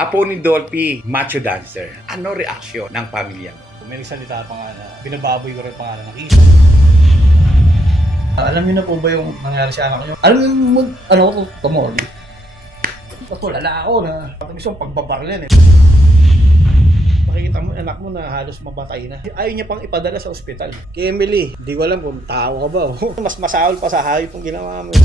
Apo ni Dolphy, macho dancer. Ano reaksyon ng pamilya mo? May nagsalita pa nga na binababoy ko rin pangalan ng Kiso. Alam niyo na po ba yung nangyari sa anak niyo? Alam niyo mo, ano ko, Tomorley? Natulala ako na gusto kong pagbabarlin eh. Makikita mo anak mo na halos mabatay na. Ayaw niya pang ipadala sa ospital. Kay Emily, di ko alam kung tao ka ba. Mas masahol pa sa hayop yung ginawa mo.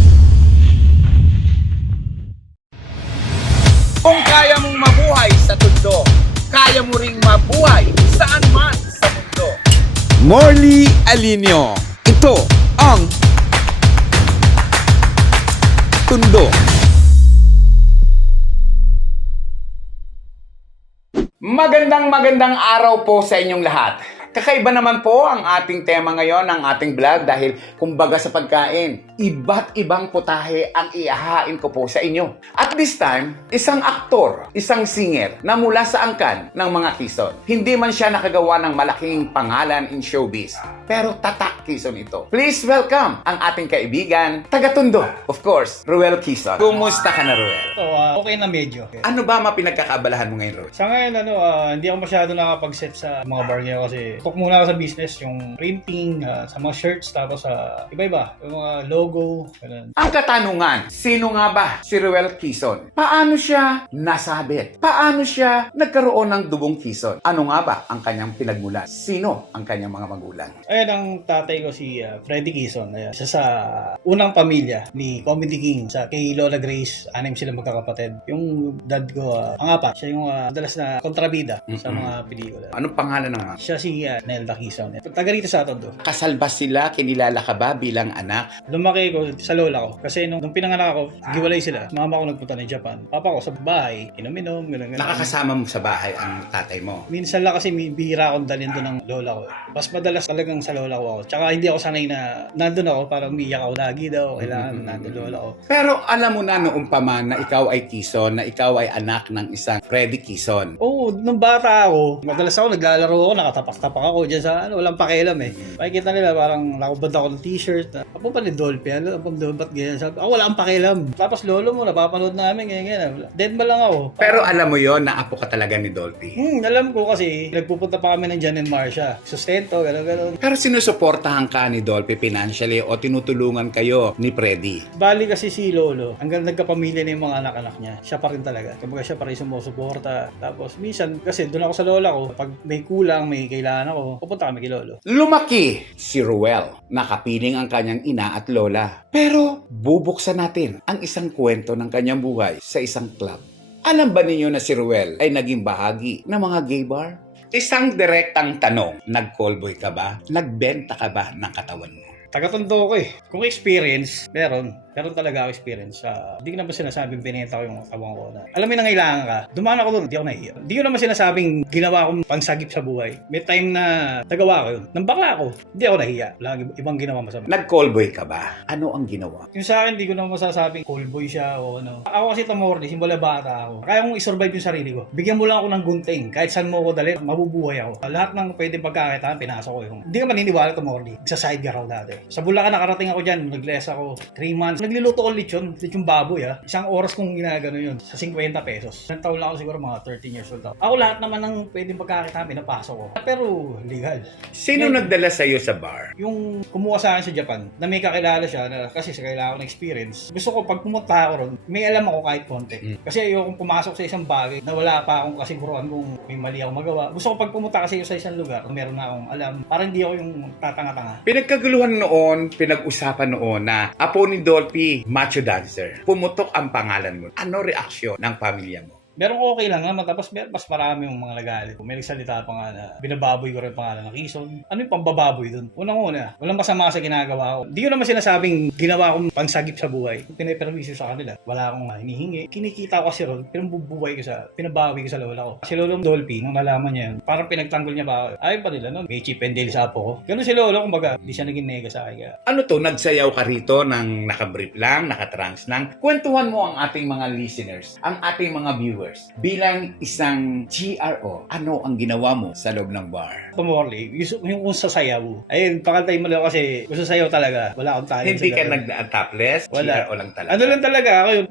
Kung kaya mong mabuhay sa tundo, kaya mo ring mabuhay saan man sa mundo. Morley Alinio, ito ang Tundo. Magandang araw po sa inyong lahat. Kakaiba naman po ang ating tema ngayon ng ating vlog dahil kumbaga sa pagkain, iba't ibang putahe ang ihahain ko po sa inyo. At this time, isang aktor, isang singer na mula sa angkan ng mga Quezon. Hindi man siya nakagawa ng malaking pangalan in showbiz, pero tatak Quezon ito. Please welcome ang ating kaibigan, taga-Tondo, of course, Ruel Quezon. Kumusta ka na, Ruel? So, okay na medyo. Ano ba mapinagkakabalahan mo ngayon, Ruel? Sa ngayon, hindi ako masyado nakapag-set sa mga bar niya kasi tok muna ako sa business, yung printing, sa mga shirts, tapos sa iba-iba, yung mga logo, ganun. Ang katanungan, sino nga ba si Ruel Quezon? Paano siya nasabit? Paano siya nagkaroon ng dugong Quezon? Ano nga ba ang kanyang pinagmulan? Sino ang kanyang mga magulang? Ayan ang tatay ko si Freddy Quezon. Ayan. Isa sa unang pamilya ni Comedy King sa kay Lola Grace. Anim sila magkakapatid. Yung dad ko, ang apat, siya yung madalas na kontrabida sa mga pelikula. Anong pangalan ng mga? Siya si Nelda Quezon. Taga rito sa Tondo. Kasal ba sila? Kinilala ka ba bilang anak? Lumaki ko sa lola ko. Kasi nung pinanganak ako, giwalay sila. Mama ko nagpunta ng Japan. Papa ko sa bahay, inom-inom, gano'n. Nakakasama mo sa bahay ang tatay mo? Minsan lang kasi bihira akong dalhin doon ng lola ko. Mas madalas talagang sa lola ko ako. Tsaka hindi ako sanay na nandun ako, parang umiyak ako lagi daw. Kailangan nandun lola ko. Pero alam mo na noong pa man na ikaw ay Quezon, na ikaw ay anak ng isang Freddy Quezon. Oo, nung bata ako, madalas ako naglalaro ako, nakatapak-tapak ako dyan sa walang pakialam eh. Makikita nila parang nakubad ako ng t-shirt. Ako pa ni Dolphy, ano ba ba't ganyan? Sabi, wala akong pakialam. Tapos lolo mo, napapanood namin, ganyan. Dead ba lang ako? Pero alam mo yon na apo ka talaga ni Dolphy. Alam ko kasi, nagpupunta pa kami ng Jan and Marcia. Sustento, gano'n. Pero sinusuportahan ka ni Dolphy financially o tinutulungan kayo ni Freddy? Bali kasi si Lolo, hanggang nagkapamilya na yung mga anak-anak niya, siya pa rin talaga. Kumbaga siya pa rin sumusuporta. Tapos minsan, kasi doon ako sa lola ko, pag may kulang, may kailangan ako, pupunta kami kay Lolo. Lumaki si Ruel. Nakapiling ang kanyang ina at lola. Pero bubuksan natin ang isang kwento ng kanyang buhay sa isang club. Alam ba ninyo na si Ruel ay naging bahagi ng mga gay bar? Isang direktang tanong, nag-callboy ka ba? Nagbenta ka ba ng katawan mo? Taga-Tondo ko eh. Kung experience, meron talaga ako experience. Hindi ko naman sinasabing binenta ko yung tabang ko na. Alam mo yung nangailangan ka, dumaan ako doon, hindi ako nahiya. Hindi ko naman sinasabing ginawa akong pangsagip sa buhay. May time na nagawa ko yun. Nang bakla ako, hindi ako nahiya. Wala ibang ginawa masama. Nag-callboy ka ba? Ano ang ginawa? Yung sa akin, hindi ko naman masasabing callboy siya o ano. Ako kasi Tomorley, simbola bata ako. Kaya kong isurvive yung sarili ko. Bigyan mo lang ako ng gunting. Kahit saan mo ako dalhin, mabubuhay ako. Lahat ng pwedeng pagkakitaan, pinasok ko yung. Hindi ka maniniwala Tomorley. Sa sidecar ako dati. Sa Bulacan nakarating ako dyan, nag-less ako 3 months. Nagluluto ko lechon baboy ha. Isang oras kong ginagano yun sa 50 pesos. Ilang taon lang ako siguro, mga 13 years old ako. Ako lahat naman ng pwedeng pagkakitaan, pinapasok ko. Pero legal. Sino nagdala sa iyo sa bar? Yung kumuha sa akin sa Japan, na may kakilala siya na kasi sa kailangan ko ng experience. Gusto ko pag pumunta ako ron, may alam ako kahit konti. Kasi ayokong pumasok sa isang bagay na wala pa akong kasiguruhan kung may mali ako magawa. Gusto ko pag pumunta kasi sa isang lugar, meron na akong alam. Parang hindi ako yung tatanga-tanga. Pinagkaguluhan noon, pinag-usapan noon na apo ni Dolphy, macho dancer. Pumutok ang pangalan mo. Ano reaksyon ng pamilya mo? Meron okay lang naman, tapos mas marami yung mga nagalit. May nagsalita pa nga na binababoy ko rin pangalan ng Quezon. Ano yung pambababoy dun? Unang-una, walang masama sa ginagawa ko. Hindi ko naman sinasabing ginawa kong pangsagip sa buhay. Pinaperwisyo sa kanila. Wala akong hinihingi. Kinikita ko kasi ron, pinababawi ko sa lola ko. Kasi Lolo Dolphy, nung nalaman niya yun, parang pinagtanggol niya ba, ayaw pa nila nun. May chip and deal sa apo ko. Ganun si Lolo, kumbaga, hindi siya naging nega sa akin. Kaya. Ano to, nagsayaw ka rito ng nakabrief lang, nakatrans lang? Kwentuhan mo ang ating mga listeners, ang ating mga viewers. viewers. Bilang isang GRO, ano ang ginawa mo sa loob ng bar? Tumorli, yung kung sa sayaw. Ayun, pakantay mo lang kasi kung sa sayaw talaga, wala akong talent. Hindi sa ka ganun. nag-topless? Wala. GRO lang talaga? Ano lang talaga ako yun,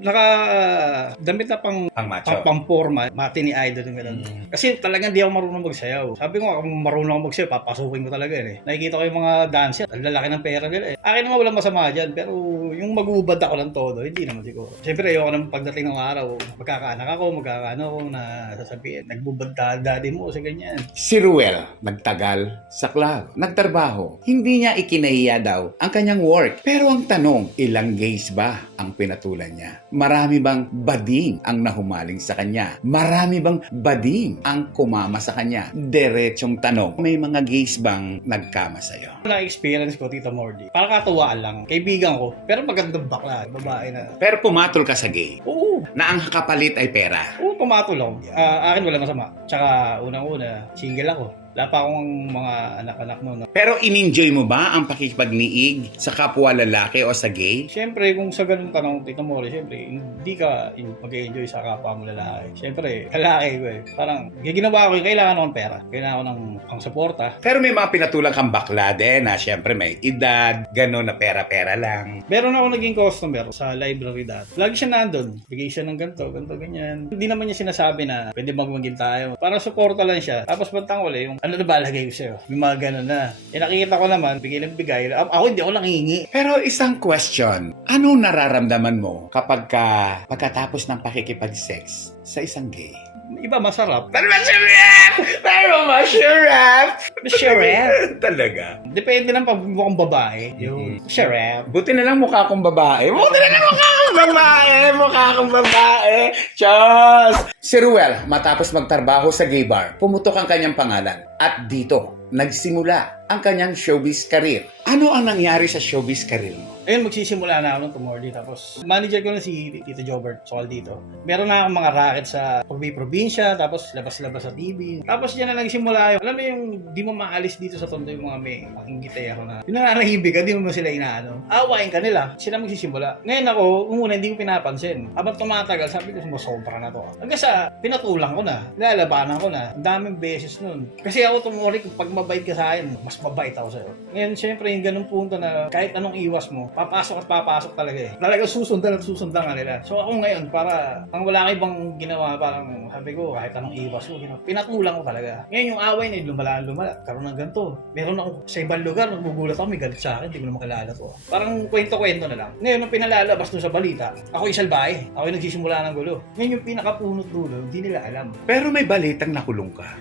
damit na pang Pang-macho? pang-forma, mati ni idol yung gano'n. Kasi talagang di ako marunong magsayaw. Sabi ko, kung marunong ako magsayaw, papasukin ko talaga eh. Nakikita ko yung mga dancer, ang lalaki ng pera nila eh. Akin naman walang masama dyan, pero yung mag-uubad ako ng todo, hindi naman siguro. Siyempre, ayoko nang pagdating ng araw, magkakaanak ako, magkakaano ako na sasabihin, nagbubad daddy mo sa ganyan. Si Ruel, nagtagal sa club, nagtrabaho. Hindi niya ikinahiya daw ang kanyang work. Pero ang tanong, ilang gays ba ang pinatulan niya? Marami bang bading ang nahumaling sa kanya? Marami bang bading ang kumama sa kanya? Diretsong tanong, may mga gays bang nagkama sa'yo? Na-experience ko, Tito Mordy. Parang katuwaan lang. Kaibigan ko. Pero magandang bakla. Babae na. Pero pumatol ka sa gay Oo. na ang kapalit ay pera. Oo, pumatol ako. Akin wala masama. Tsaka unang-una, single ako. Wala pa akong mga anak-anak noon. Pero in-enjoy mo ba ang pakikipagniig sa kapwa lalaki o sa gay? Siyempre, kung sa ganun tanong, Tito Mori, siyempre, hindi ka mag-enjoy sa kapwa mo lalaki. Siyempre, lalaki ko eh. Parang, ginawa ko yung kailangan ko ng pera. Kailangan ko ng pang-suporta. Pero may mga pinatulang kang bakla din na siyempre may edad, gano'n na pera-pera lang. Meron ako naging customer sa library dati. Lagi siya nandun. Bigay siya ng ganito, ganyan. Hindi naman niya sinasabi na pwede magmagin tayo. Parang suporta lang siya. Tapos bantang uli, yung ano na ba lagay ko sa'yo? Yung mga gano'n na. Nakikita ko naman, bigay ng bigay. Ako hindi ako nangingi. Pero isang question, ano nararamdaman mo kapag pagkatapos ng pakikipag-sex sa isang gay? Iba masarap. Pero masarap! Pero masarap! Masarap. Talaga. Depende lang pag mukhang babae. Yung masarap. Buti na lang mukha kong babae. Buti na lang mukha kong babae. Mukha kong babae. Chos! Si Ruel, matapos magtrabaho sa gay bar, pumutok ang kanyang pangalan. At dito, nagsimula ang kanyang showbiz career. Ano ang nangyari sa showbiz career mo? Ayun, magsisimula na ako ng Tumordi. Tapos, manager ko na si Tito Jobert Sol dito. Meron na akong mga racket sa probinsya, tapos labas-labas sa TV. Tapos, diyan na nagsimula yung, alam mo yung, di mo maalis dito sa tondo yung mga may gitero na. Yung nananahimik ka, di mo sila inaano. Awain ka nila, sila magsisimula. Ngayon ako, umuna, hindi ko pinapansin. Habang tumatagal, sabi ko, sumasobra na to. Hanggang sa, pinatulang ko na, lalabanan ko na. Ang daming beses nun. Kasi ako Tumordi, pag mabait ka sa akin, mas mabait ako sa'yo. Ngayon, syempre, yung ganung punto na kahit anong iwas mo, papasok at papasok talaga eh. Talaga susundan at susundan ka nila. So ako ngayon, para pang wala kang ibang ginawa, parang sabi ko, kahit anong iwas ko, pinatulang ko talaga. Ngayon yung away na lumala. Karoon ng ganito. Meron ako sa ibang lugar, nagugulat ako, may galit sa akin, hindi ko na makilala to. Parang kwento-kwento na lang. Ngayon, nung pinalalabas doon sa balita, ako yung salbahe. Ako yung nagsisimula ng gulo. Ngayon yung pinakapunot dulo, hindi nila alam. Pero may balitang nakulong ka.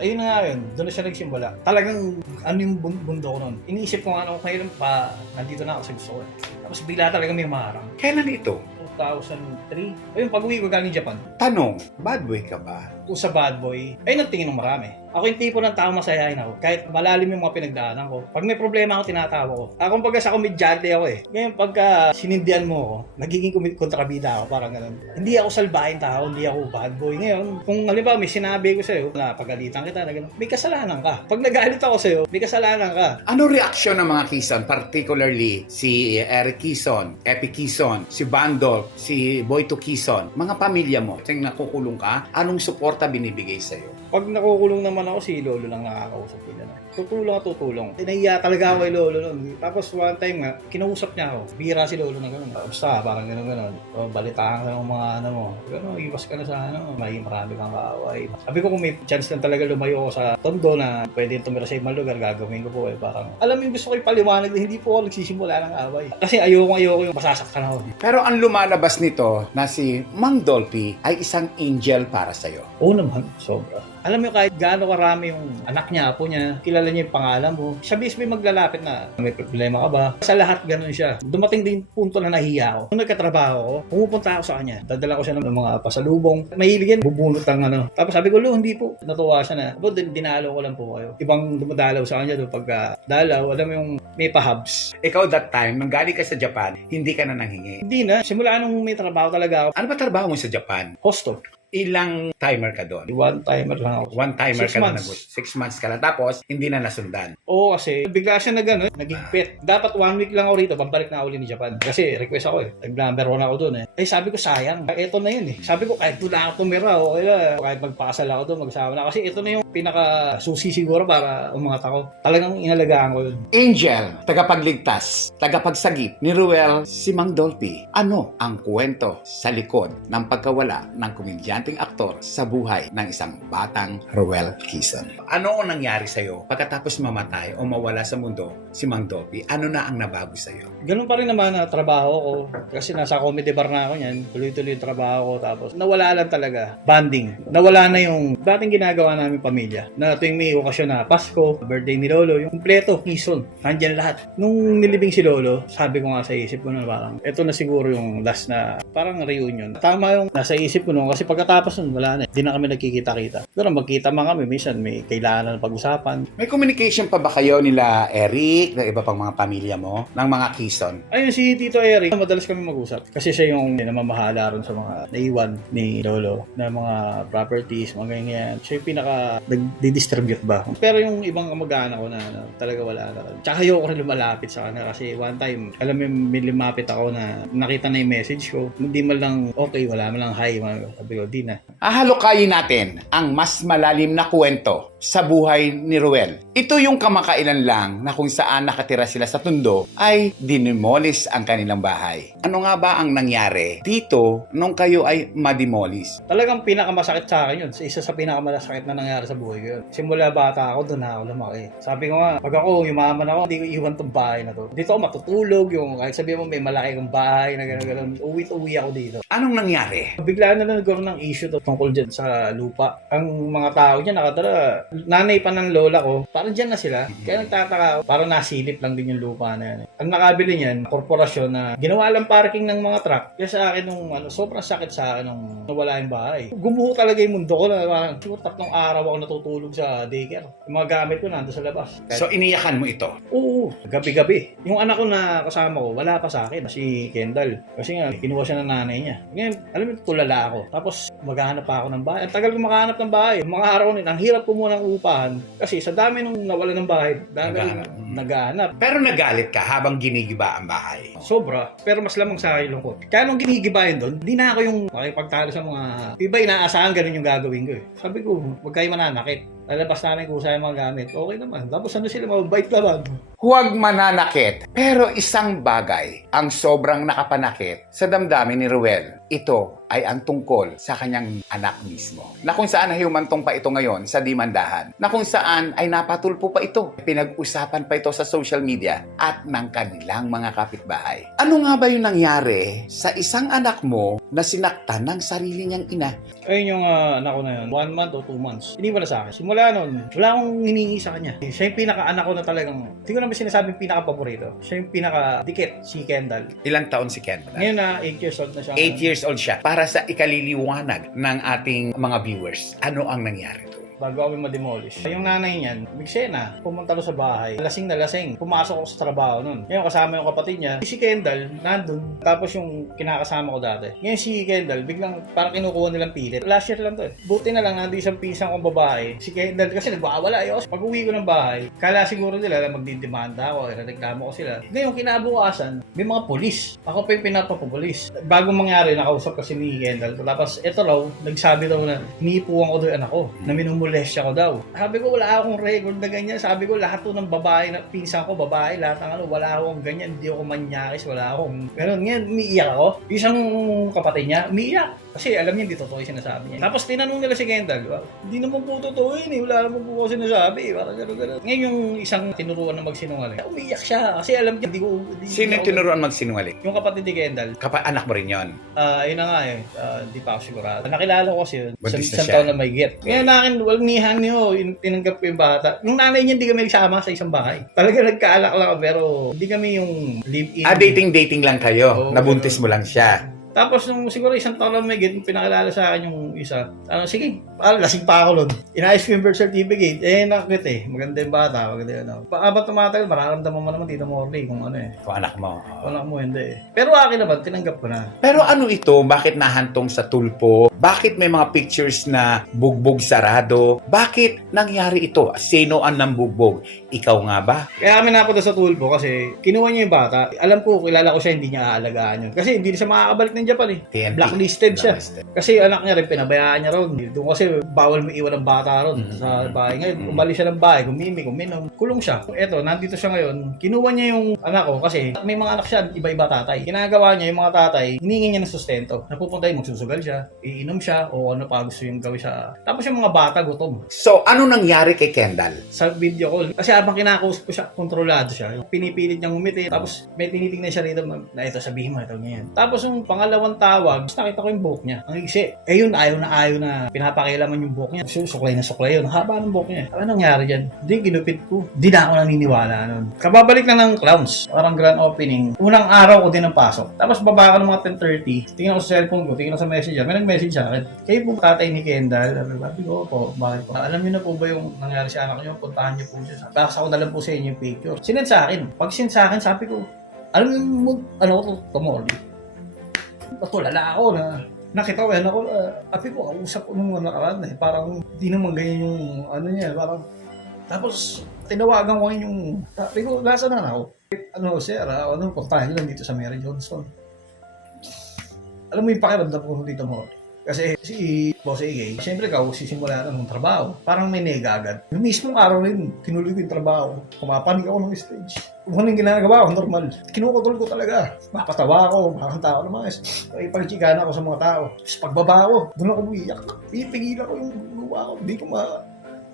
Ayun na nga yun. Doon na siya nagsimula. Talagang ano yung mundo ko noon. Iniisip ko nga ako ngayon pa, nandito na ako sa gusto ko. Tapos bigla talaga may maharang. Kailan ito? 2003. Ayun, pag-uwi ko galing Japan. Tanong, bad boy ka ba? Kung sa bad boy, ay nagtingin ng marami. Ako yung tipo ng tao masayahin ako. Kahit malalim yung mga pinagdaanan ko. Pag may problema ako, tinatawa ko. Ako pagka sa komedyante ako eh. Ngayon pagka sinindihan mo ako, nagiging kontrabida ako, parang ganun. Hindi ako salbahin tao, hindi ako bad boy. Ngayon, kung halimbawa may sinabi ko sa'yo na pagalitan kita na ganun, may kasalanan ka. Pag nagalit ako sa'yo, may kasalanan ka. Ano reaksyon ng mga Quezon, particularly si Eric Quezon, Epi Quezon, si Bandol, si Boyto Quezon, mga pamilya mo, ting nakukulong ka, anong suporta binibigay sa'yo? Pag nakukulong naman ako, si Lolo lang nakakausap nila. Tutulong. Nahiya talaga ako kay Lolo nun. Tapos one time nga, kinausap niya ako. Bira si Lolo na gano'n. Basta, parang gano'n. O, balitaan ka ng mga ano mo. Gano'n, iwas ka na sa ano. Marami kang kaaway. Sabi ko kung may chance lang talaga lumayo ako sa tondo na pwede tumira sa ibang lugar, gagawin ko po eh. Parang, alam mo yung gusto ko ipaliwanag na hindi po ako nagsisimula ng away. Kasi ayoko yung masasaktan ako. Pero ang lumalabas nito na si Mang Dolphy ay isang angel para sa'yo. Oo naman, sobra. Alam mo kahit gaano karami yung anak niya, apo niya, kilala niya yung pangalan mo, siya mismo yung maglalapit na may problema ka ba? Sa lahat ganun siya. Dumating din punto na nahiya ako. Nung nagkatrabaho ako, pumupunta ako sa kanya. Dadala ko siya ng mga pasalubong. Mahilig yan, bubunot ang ano. Tapos sabi ko, hindi po. Natuwa siya na. Abo, dinalo ko lang po kayo. Ibang dumadalaw sa kanya doon pagka dalaw, alam mo yung may pahabs. Ikaw that time, nang galing ka sa Japan, hindi ka na nanghingi. Hindi na. Simula nung may trabaho talaga ako. Ano ba trabaho mo sa Japan? Hosto. Ilang timer ka doon? One timer lang ako. One timer 6 ka lang months. 6 months ka lang. Tapos, hindi na nasundan. Oo, kasi bigla siya na gano'n, nagigpit. Dapat 1 week lang ako rito, pambalik na ako ulit ni Japan. Kasi request ako Nag-number 1 ako doon Eh sabi ko sayang, eto na yun Sabi ko kahit doon lang ako tumira, okay lang. Kahit magpakasal ako doon, magsama na. Kasi ito na yung pinaka-susi siguro para umangat ako. Talagang inalagaan ko yun. Angel, tagapagligtas, tagapagsagip ni Ruel si Mang Dolphy. Ano ang kwento sa likod ng pagkawala ng komedyanteng aktor sa buhay ng isang batang Ruel Quezon? Ano ang nangyari sa'yo pagkatapos mamatay o mawala sa mundo si Mang Dolphy? Ano na ang nabago sa'yo? Ganun pa rin naman na trabaho ko. Kasi nasa comedy bar na ako niyan. Tuloy-tuloy yung trabaho ko. Tapos nawala lang talaga. Banding. Nawala na yung dating ginagawa namin pamilya. Na tuwing may okasyon na Pasko, birthday ni Lolo, yung kompleto, Quezon. Nandyan lahat. Nung nilibing si Lolo, sabi ko nga sa isip ko na parang, ito na siguro yung last na parang reunion. Tama yung nasa isip ko noon. Kasi pagkatapos nun, wala na. Hindi na kami nagkikita-kita. Pero magkita man kami. Minsan may kailangan na pag-usapan. May communication pa ba kayo nila Eric, ng iba pang mga pamilya mo, ng mga Quezon? Ayun, si Tito Eric, madalas kami mag-usap. Kasi siya yung namamahala ron sa mga naiwan ni Lolo na mga properties, mga ganyan. Siya yung pinaka nag-distribute ba. Pero yung ibang kamag-anak ko na talaga wala na. Tsaka ayoko rin lumalapit sa kanya kasi one time, alam mo may lumapit ako na nakita na yung message ko. Hindi man lang okay, wala man lang hi. Sabi ko, di na. Ahalokayin natin ang mas malalim na kwento sa buhay ni Ruel. Ito yung kamakailan lang na kung saan nakatira sila sa Tondo ay dinimolis ang kanilang bahay. Ano nga ba ang nangyari dito nung kayo ay madimolis? Talagang pinakamasakit sa akin yun. Isa sa pinakamasakit na nangyari sa buhay ko yun. Simula bata ako, doon na ako lumaki. Sabi ko nga, pag ako yumaman ako, hindi ko iwan tong bahay na to. Dito ako matutulog, yung kahit sabihin mo may malaki kang bahay na gano'n. Uwi ako dito. Anong nangyari? Bigla na nagkaroon ng issue to tungkol dyan sa lupa. Ang mga tao dyan nakatara, nanay pa ng lola ko, parang dyan na sila. Kaya nagtataka ako, parang nasilip lang din yung lupa na yan. Ang nakabili niyan, korporasyon na ginawa lang parking ng mga truck. Kaya sa akin nung sobrang sakit sa akin nung nawala yung bahay. Gumuho talaga yung mundo ko na parang siguro 3 araw ako natutulog sa daycare. Yung mga gamit ko nando sa labas. So iniyakan mo ito? Oo, gabi-gabi. Yung anak ko na kasama ko, wala pa sa akin, si Kendall. Kasi nga, kinuha siya ng nanay niya. Ngayon, alam mo, tulala ako. Tapos, maghahanap pa ako ng bahay. Ang tagal ko makahanap ng bahay. Mga araw nito, ang hirap ko muna ng upahan. Kasi sa dami nung nawala ng bahay, dami naghahanap. Pero nagalit ka habang ginigiba ang bahay? Sobra. Pero mas lamang sa akin lungkot. Kaya nung ginigibayan doon, hindi na ako yung makipagtalo sa mga iba inaasahan ganun yung gagawin ko Sabi ko, huwag kayo mananakit. Lalabas namin kung saan mga gamit. Okay naman. Tapos ano sila, mabait naman. Huwag mananakit. Pero isang bagay ang sobrang nakapanakit sa damdamin ni Ruel. Ito ay ang tungkol sa kanyang anak mismo. Na kung saan humantong pa ito ngayon sa dimandahan. Na kung saan ay napatulpo pa ito. Pinag-usapan pa ito sa social media at ng kanilang mga kapitbahay. Ano nga ba yung nangyari sa isang anak mo na sinaktan ng sarili niyang ina? Ayun yung anak ko na yun. 1 month o 2 months. Iniwan na sa akin. Simula nun, wala akong hinihingi sa kanya. Siya yung pinaka-anak ko na talagang, hindi ko naman sinasabing pinaka-paborito. Siya yung pinaka-dikit, si Kendall. Ilang taon si Ken? Ngayon na 8 years old na siya. 8 years old siya. Para sa ikaliliwanag ng ating mga viewers, ano ang nangyari doon? Bago kami ma-demolish. Yung nanay niyan, bigsena, pumunta doon sa bahay. Lasing na lasing. Pumasok ako sa trabaho nun. Ngayon kasama yung kapatid niya. Si Kendall, nandun. Tapos yung kinakasama ko dati. Ngayon si Kendall, biglang parang kinukuha nilang pilit. Last year lang to Buti na lang nandun isang pisang kong babae. Si Kendall kasi nagwawala ayos. Pag uwi ko ng bahay, kala siguro nila na magdidemanda ako. Reklamo ko sila. Ngayon kinabukasan, may mga polis. Ako pa yung pinapapulis. Bago mangyari, nakausap kasi ni Kendall. Tapos ito raw, nagsabi daw na hinipuan ko daw yung anak ko. Na minumulestya ko daw. Sabi ko, wala akong record na ganyan. Sabi ko, lahat to ng babae na pinsan ko, babae, lahat ng ano, wala akong ganyan. Hindi ako manyakis, wala akong ganun. Ngayon, umiiyak ako. Isang kapatid niya, umiiyak. Kasi alam niya, hindi totoo yung sinasabi niya. Tapos tinanong nila si Kendall, hindi naman po totoo yun Wala naman po ako sinasabi. Parang gano'n. Ngayon yung isang tinuruan na magsinungaling, umiiyak siya. Kasi alam niya, Sino yung tinuruan magsinungaling? Yung kapatid ni Kendall. Anak mo rin yun? Yun na nga hindi pa ako sigurado. Nakilala ko kasi yun. Buntis na Isang siya. taon na may get. Ngayon na akin, walang nihan niyo. Tinanggap ko yung bata. Yung nanay niya, hindi kami nagsama sa isang bahay. Talaga nagkaalak lang pero hindi kami yung live-in. Dating lang kayo. Oo, Nabuntis ganun. mo lang siya. Tapos nung siguro isang taon lang may pinakilala sa akin yung isa. Sige, lasing pa ako nun. Inayos ko yung birth certificate. Nakakit maganda yung bata, maganda yun. Habang tumatagal, mararamdaman mo naman Tito Morley kung ano Kung anak mo. Kung anak mo, hindi Pero akin naman, tinanggap ko na. Pero ano ito? Bakit nahantong sa tulpo? Bakit may mga pictures na bugbog sarado? Bakit nangyari ito? Sino ang nambugbog? Ikaw nga ba? Kaya kami napunta sa tulpo kasi kinuha niya yung bata. Alam ko, kilala ko siya, hindi niya aalagaan yun. Kasi hindi siya makakabalik ng Japan TNT. Blacklisted siya. Kasi anak niya rin, pinabayaan niya ron. Doon kasi bawal may iwan ng bata ron sa bahay. Ngayon, umalis siya ng bahay, gumimik, uminom, kulong siya. Eto, nandito siya ngayon. Kinuha niya yung anak ko kasi may mga anak siya, iba-iba tatay. Ginagawa niya yung mga tatay, hiningi niya ng sustento. Napupunta yung magsusugal siya, iinom siya, o ano pa gusto yung gawin siya. Tapos yung mga bata, gutom. So, ano nangyari kay Kendall? Sa video call. Kasi habang kinakausap ko siya, kontrolado siya. Pinipilit niyang umiti. Tapos may tinitingnan siya rito na ito, sabihin mo, ito ganyan. Tapos yung pangalawang tawag, nakita ko yung buhok niya. Ang iksi. Yun, ayaw na pinapakialaman yung buhok niya. Suklay na suklay yun. Haba ng buhok niya. Ano nangyari dyan? Hindi, ginupit ko. Hindi na ako naniniwala nun. Kababalik lang ng clowns. Parang grand opening. Unang araw ko din ang pasok. Tapos baba ka ng mga 10:30. Tingnan ko sa cellphone ko, tingnan ko sa messenger. May nag-message sa akin. Kayo po tatay ni Kendall. Sabi ko, po, bakit po? Alam niyo na po ba yung nangyari sa anak niyo? Puntahan niyo po siya. Tapos ako na lang po sa inyo yung picture. Sinend sa akin. Pag sinend sa akin, sabi ko, alam mo, ano ko to Morley? Patulala ako na nakita ko yan ako, api ko, kausap ko nung nakaraan parang di naman ganyan yung ano niya, parang tapos tinawagan ko yung sabi ko, nasa na ako? Ano sir, puntahan niyo lang dito sa Mary Johnson. Alam mo yung pakiramdam ko dito mo. Kasi si Boss AJ, siyempre sisimula na ng trabaho. Parang may nega agad. Yung mismong araw rin, tinuloy ko yung trabaho. Kumapanig ako ng stage. Kung anong ginagawa ko, normal. Kinukutol ko talaga. Mapatawa ako, makakanta ako ng mga ipagchikana ako sa mga tao. Tapos pagbaba ko, doon ako umiyak. Pipigilan ko yung luwa ko.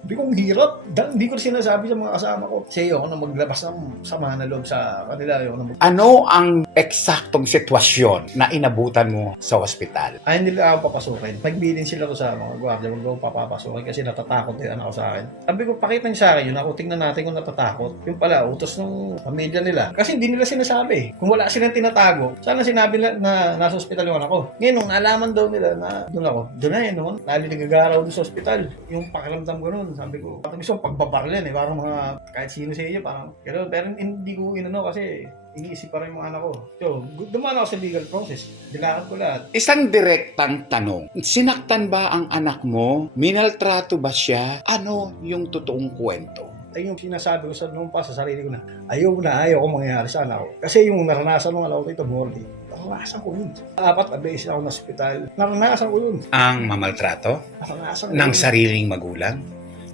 Hindi ko hirap. Hindi ko sinasabi sa mga kasama ko. Kasi ayoko na maglabas ng sama na loob sa kanila. Ano ang eksaktong sitwasyon na inabutan mo sa ospital? Ay, hindi lang ako papasukin. Nagbilin sila ko sa mga gwardiya. Huwag ako papapasukin kasi natatakot din ako sa akin. Sabi ko, pakita niyo sa akin yun. Ako, tingnan natin kung natatakot. Yung pala, utos ng pamilya nila. Kasi hindi nila sinasabi. Kung wala silang tinatago, sana sinabi nila na nasa ospital yung anak ko. Ngayon, nung nalaman daw nila na doon ako, doon na yun, noon. Nalinagagaraw doon sa ospital. Yung pakiramdam ko noon, sabi ko, gusto kong pagbabaril yan parang mga kahit sino sa iyo, parang gano'n. Pero hindi ko inano kasi iniisip pa rin yung mga anak ko. So, dumaan ako sa legal process. Dilakad ko lahat. Isang direktang tanong. Sinaktan ba ang anak mo? Minaltrato ba siya? Ano yung totoong kwento? Ay yung sinasabi ko noong pa sa sarili ko na ayaw ko mangyayari sa anak ko. Kasi yung naranasan ng anak ko Tito Morley, naranasan ko yun. 4 na beses ako na ospital. Naranasan ko yun. Ang mamaltrato? Naranasan ko Ng yun. sariling magulang?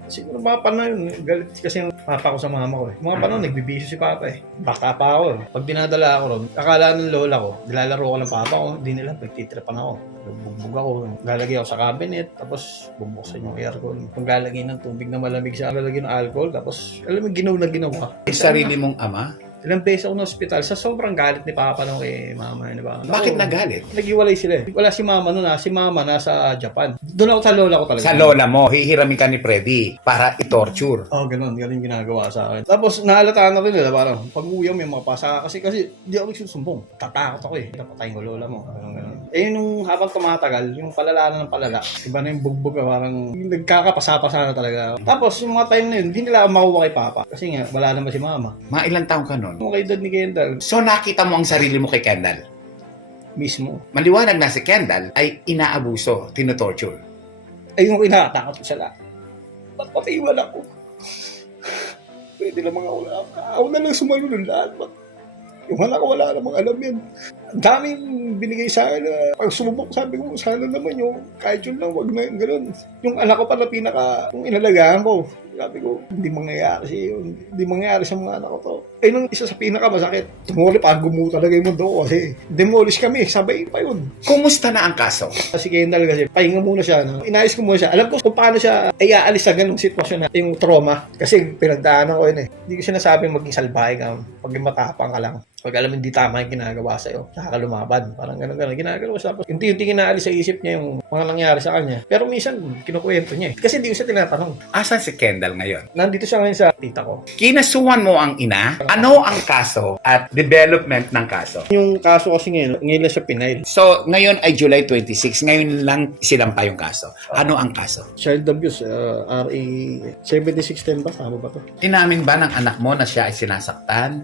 Siguro mga panahon, galit kasi yung papa ko sa mama ko Mga panahon, nagbibisyo si papa Bata pa ako. Pag dinadala ako ron, akala ng lola ko, nilalaro ko ng papa ko, hindi nila, pagtitripan ako. Bugbog ako, lalagay ako sa cabinet, tapos bubuksan yung aircon. Paglalagay ng tubig na malamig siya, lalagay ng alcohol, tapos alam mo, ginaw na ginawa. Sarili mong ama? Ilang beses ako na ospital sa sobrang galit ni Papa nung kay Mama. Diba? Bakit nagalit? Nag-iwalay sila Wala si Mama noon si Mama nasa Japan. Doon ako sa lola ko talaga. Sa lola mo, hihiramin ka ni Freddy para i-torture. Ganun ginagawa sa akin. Tapos nahalataan na rin nila parang pag-uwi may mga pasa kasi hindi ako nagsusumbong. Tatakot ako Napatayin ko lola mo. Ganun. Nung habang tumatagal, yung palala ng palala, iba na yung bugbog parang nagkakapasa-pasa na talaga. Tapos yung mga time na yun, hindi nila makuha kay Papa. Kasi nga, wala naman si Mama. Mga ilang taong ka nun? Yung kay Dad ni Kendall. So nakita mo ang sarili mo kay Kendall? Mismo. Maliwanag na si Kendall ay inaabuso, tinotorture. Ay yung kinakatakot ko sa lahat. Ba't pati wala ko? Pwede lang mga wala. Ako na lang sumayo ng lahat. Yung anak ko wala namang alam yan. Ang daming binigay sa akin na pag sumubok, sabi ko, sana naman yung kahit yun lang, wag na yung ganun. Yung anak ko pala yung inalagaan ko. Sabi ko, hindi mangyayari sa mga anak ko to. Nung isa sa pinakamasakit, tumuli pa, gumuho talaga yung mundo ko kasi demolish kami, sabay pa yun. Kumusta na ang kaso? Si Kendall kasi, pahinga muna siya. Inayos ko muna siya. Alam ko kung paano siya aalis sa ganung sitwasyon na yung trauma. Kasi pinagdaanan ko yun Hindi ko sinasabing maging salbahe ka. Pag matapang ka lang. Pag alam hindi tama yung ginagawa sa'yo, saka ka lumaban. Parang gano'n. Ginagawa siya. Tapos unti-unti inaalis sa isip niya yung mga nangyari sa kanya. Pero minsan, kinukwento niya Kasi hindi ko siya tinatanong. Asan si Kendall ngayon? Nandito siya ngayon sa tita ko. Kinasuhan mo ang ina? Ano ang kaso at development ng kaso? Yung kaso kasi ngayon lang siya pinail. So, ngayon ay July 26. Ngayon lang silampa yung kaso. Ano ang kaso? Child abuse, RA 7610 ba? Tama ba to? Inamin ba ng anak mo na siya ay sinasaktan?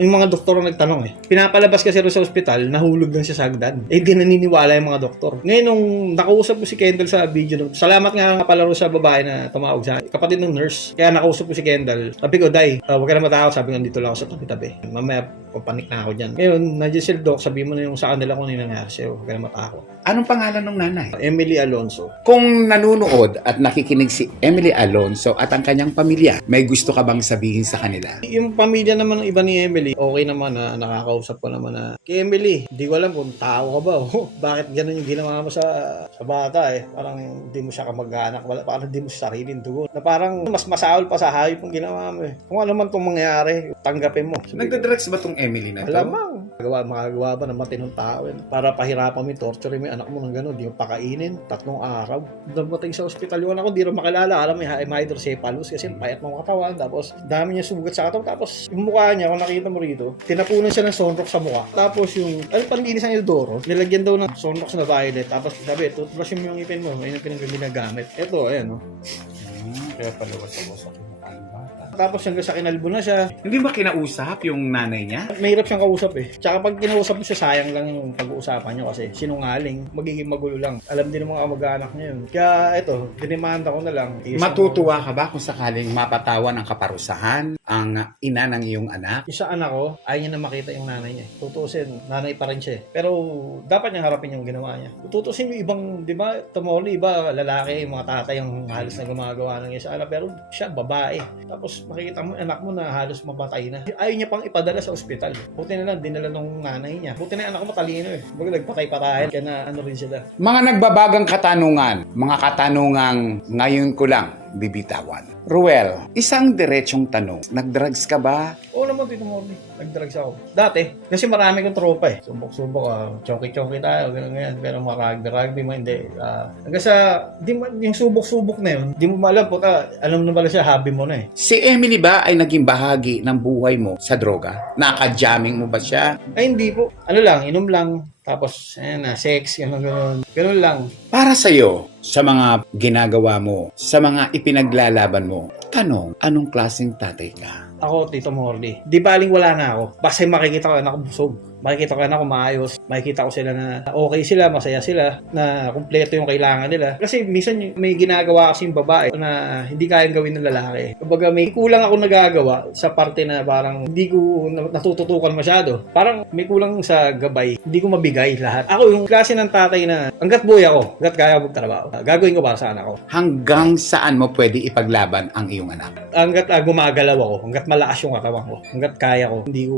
Yung mga doktor ang nagtanong Pinapalabas kasi rin sa ospital, nahulog lang siya sa hagdan. Di naniniwala yung mga doktor. Ngayon, nung nakausap ko si Kendall sa video, salamat nga pala rin sa babae na tumawag sa akin. Kapatid ng nurse. Kaya nakausap ko si Kendall. Sabi ko, Day, huwag ka na matakot. Sabi ko, nandito lang ako sa tabi-tabi. Mamaya, papanik na ako dyan. Ngayon, nandiyan sila doc, sabi mo na yung sa kanila kung ano yung nangyari sa'yo. Huwag ka na matakot. Anong pangalan ng nanay? Emily Alonso. Kung nanunood at nakikinig si Emily Alonso at ang kanyang pamilya, may gusto ka bang sabihin sa kanila? Yung pamilya naman ng iba ni Emily, okay naman na nakakausap ko naman na, kay Emily, hindi ko alam kung tao ka ba o bakit ganun yung ginawa mo sa bata Parang hindi mo siya kamag-anak, parang hindi mo siya sariling dugo. Na parang mas masahol pa sa hayop yung ginawa mo Kung ano man itong mangyari, tanggapin mo. Nagdadrugs ba tong Emily na to? Alamang. Makagawa ba ng matinong tao para pahirapan mo, torture mo yung anak mo ng gano'n, di mo pakainin, 3 araw. Dating sa ospital yung anak ko, di rin makilala, alam may hydrocephalus kasi payat ng katawan, tapos dami niya sugat sa katawan, tapos yung mukha niya, kung nakita mo rito, tinapunan siya ng sunrock sa mukha. Tapos yung, panlinis ng Eldoro, nilagyan daw ng sunrock na violet, tapos sabi, toothbrush mo yung ngipin mo, ayun ang pinag-ginagamit. Ito, ayan Kaya palawas-lawas ako ng bata. Tapos hanggang sa kinalbo na siya, Hindi ba kinausap yung nanay niya? mahirap siyang kausap Tsaka pag kinausap mo siya, sayang lang yung pag-uusapan niyo kasi sinungaling, magiging magulo lang. Alam din ng mga kamag-anak niya yun. Kaya ito, dinimanda ko na lang. Matutuwa ka ba kung sakaling mapatawan ng kaparusahan ang ina ng iyong anak? Yung sa anak ko, ayaw niya na makita yung nanay niya. Tutusin, nanay pa rin siya Pero dapat niyang harapin yung ginawa niya. Tutusin yung ibang, di ba, tumoli, iba, lalaki, yung mga tatay yung halos na gumagawa ng isa anak. Pero siya, babae. Tapos makikita mo anak mo na halos mabatay na. Ayaw niya pang ipadala sa ospital. Buti na lang, dinala nung nanay niya. Buti na yung anak ko matalino Baga nagpatay-patayan. Kaya na ano rin sila. Mga nagbabagang katanungan, mga katanungang ngayon ko lang bibitawan. Ruel, isang diretsong tanong. Nagdrugs ka ba? Oo naman, Tito Morley. Nag-drugs ako. Dati, kasi marami kong tropa Subok-subok, choki-choki tayo, ganyan. Pero rugby mo, hindi. Hanggang sa, yung subok-subok na yun, di mo malam po alam na pala siya, hobby mo na Si Emily ba ay naging bahagi ng buhay mo sa droga? Naka-jamming mo ba siya? Ay, hindi po. Ano lang, inom lang. Tapos, sex, gano'n. Ganun lang. Para sa'yo, sa mga ginagawa mo, sa mga ipinaglalaban mo, tanong, anong klaseng tatay ka? Ako, Tito Morley. Di baling wala na ako. Basta makikita ko anak ko busog. Makikita ko anak ko maayos. Makikita ko sila na okay sila, masaya sila, na kumpleto yung kailangan nila. Kasi minsan may ginagawa kasi yung babae na hindi kayang gawin ng lalaki. Kumbaga may kulang ako nagagawa sa parte na parang hindi ko natututukan masyado. Parang may kulang sa gabay. Hindi ko mabigay lahat. Ako yung klase ng tatay na hanggat buhay ako, hanggat kaya magtrabaho, gagawin ko para sa anak ko. Hanggang saan mo pwede ipaglaban ang iyong anak? Hanggat gumagalaw ako, hanggat malakas yung katawan ko, hanggat kaya ko, hindi ko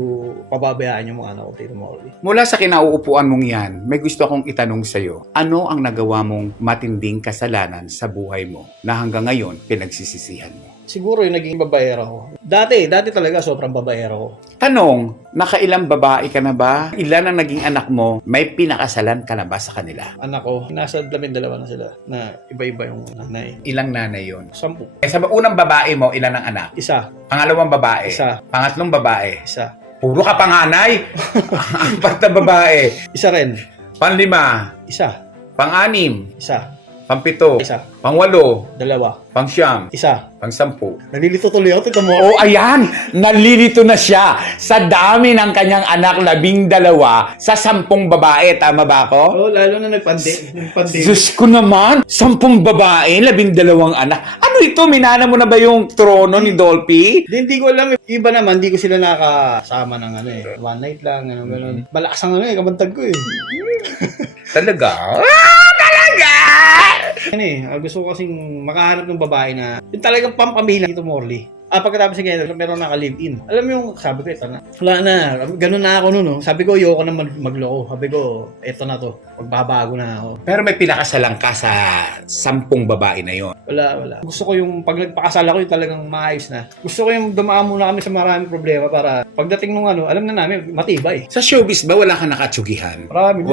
pababayaan yung mga anak ko, Tito Morley. Mula sa kinauupuan mong yan, may gusto akong itanong sa'yo. Ano ang nagawa mong matinding kasalanan sa buhay mo na hanggang ngayon pinagsisisihan mo? Siguro yung naging babaero ko. Dati talaga sobrang babaero ko. Tanong, nakailang babae ka na ba? Ilan ang naging anak mo? May pinakasalan ka na ba sa kanila? Anak ko, nasa 12 na sila na iba-iba yung nanay. Ilang nanay yun? 10. Sa unang babae mo, ilan ang anak? Isa. Pangalawang babae? Isa. Pangatlong babae? Isa. Puro ka panganay? Apat na babae? Isa rin. Panlima? Isa. Pang-anim? Isa. Pang-pito? Isa. Pang-walo? 2. Pang-siyam? Isa. Pang-sampu? Nalilito tuloy ako, Tito Mo. Oh, ayan! Nalilito na siya sa dami ng kanyang anak, 12 sa 10 babae. Tama ba ako? Oo, lalo na nagpandemic. Diyos ko naman! 10 babae, 12 anak. Ano ito? Minana mo na ba yung trono ni Dolphy? Hindi ko alam. Iba naman, hindi ko sila nakasama ng one night lang, gano'n. Malakas ang kabantag ko Talaga? Gusto ko kasing makahanap ng babae na yung talagang pampamilya Tito Morley. Pagkatapos sige, meron naka-live-in. Alam mo yung sabi ko, ito na. Wala na. Ganun na ako noon. Sabi ko, ayoko na magloko. Sabi ko, ito na to. Magbabago na ako. Pero may pinakasalang ka sa 10 babae na yon. Wala. Gusto ko yung pag nagpakasal ako, yung talagang maayos na. Gusto ko yung dumaan muna kami sa maraming problema para pagdating nung alam na namin, matibay. Sa showbiz ba wala ka nakatsugihan? Marami.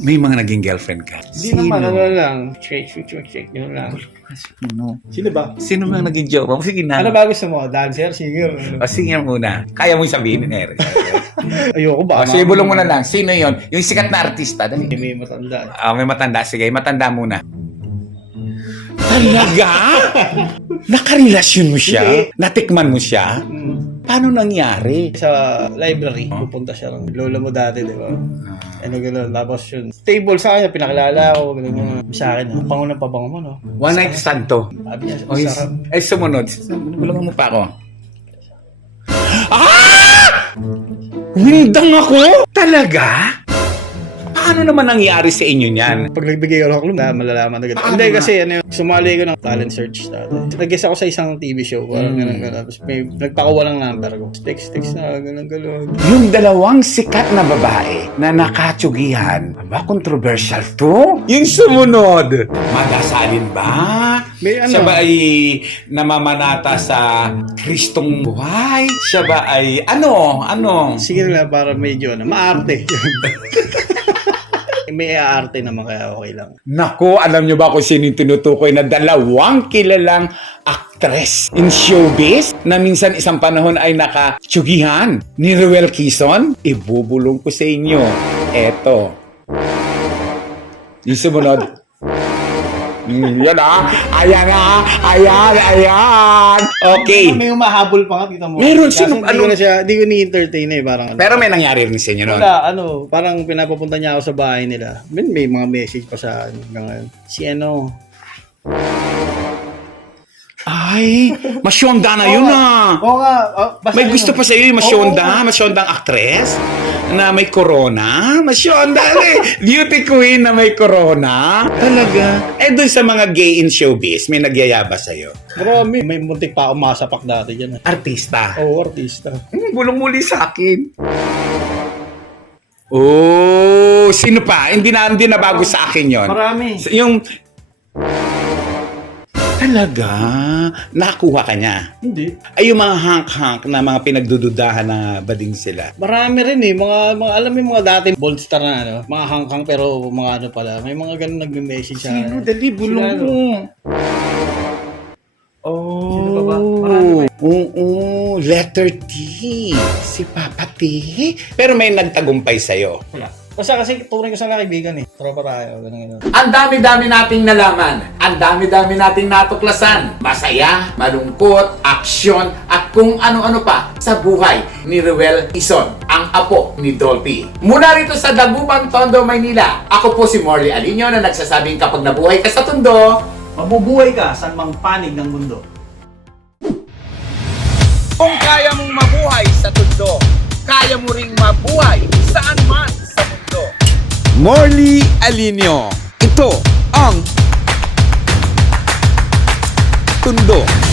May mga naging girlfriend ka? Hindi naman, ano lang. Check, yun lang. Sino ba? Sino mga naging jowa mo? Sige na. Ano ba gusto mo? Dancer, singer? Ano? O, sige muna. Kaya mo sabihin, Eric. Ayoko ba? Sige, bulong mo na lang. Sino yon? Yung sikat na artista. Dali. May matanda. May matanda. Sige, matanda muna. Talaga? Nakarelasyon mo siya? Natikman mo siya? Paano nangyari? Sa library, pupunta siya ng lola mo dati, di ba? Ano gano'n. Tapos yun, stable sa kanya, pinakilala ako, gano'n. Sa akin, pango ng pabango mo, no? One night stand to. Sabi niya, O, sarap. ay, sumunod. Bulungan mo pa ako. Ah! Windang ako? Talaga? Paano naman nangyari sa inyo niyan? Pag nagbigay ako ng clue, malalaman agad. Hindi kasi ano, sumali ko ng talent search dati. Nag-guest ako sa isang TV show, parang gano'n. Tapos may nagpakuha lang number ko. Text na, gano'n. Yung dalawang sikat na babae na nakatsugihan, ba, controversial to? Yung sumunod, magasalin ba? May ano? Siya ba ay namamanata sa Kristong buhay? Siya ba ay ano? Sige na, para medyo maarte. May aarte naman kaya okay lang. Nako, alam niyo ba kung sino yung tinutukoy na dalawang kilalang actress in showbiz na minsan isang panahon ay nakatsugihan ni Ruel Quezon? Ibubulong ko sa inyo. Eto. Yung sumunod. Yan Ayan. Okay. May humahabol pa nga, kita mo. Meron, Kasi sino- Di ko ni-entertain parang ano. Pero may nangyari rin sa inyo nun. Wala, parang pinapapunta niya ako sa bahay nila. May mga message pa sa akin hanggang ngayon. Si ano, Ay, masyonda na yun Oo nga. Basta May yun. gusto pa sa iyo yung masyondang actress na may corona. Masyonda beauty queen na may corona. Talaga. Eh doon sa mga gay in showbiz, may nagyayaba sa iyo. Marami. May muntik pa ako masapak dati dyan. Artista. Oo, artista. Bulong muli sa akin. Oh, sino pa? Hindi na bago sa akin yon. Marami. Yung talaga, nakuha ka niya. Hindi. Ay, yung mga hank-hank na mga pinagdududahan na bading sila. Marami rin eh. Mga alam mo yung mga dati bold star na ano. Mga hangkang pero mga ano pala. May mga ganun nagme-message sa Sino? Dali, bulong Sila, mo. Oh. Sino pa ba? Marami pa Oo, letter T. Si Papa T. Pero may nagtagumpay sa'yo. Wala. Kasi turing ko sa kaibigan eh. Tropa tayo. Ganun. Ang dami-dami nating nalaman. Ang dami-dami nating natuklasan. Masaya, malungkot, aksyon, at kung ano-ano pa sa buhay ni Ruel Quezon, ang apo ni Dolphy. Mula rito sa Dagupan, Tondo, Maynila, ako po si Morley Alinio na nagsasabing kapag nabuhay ka sa Tondo, Mabubuhay ka sa mang panig ng mundo. kung kaya mong mabuhay sa Tondo, kaya mo ring mabuhay saan man sa mundo. Morley Alinio. Ito ang Tondo.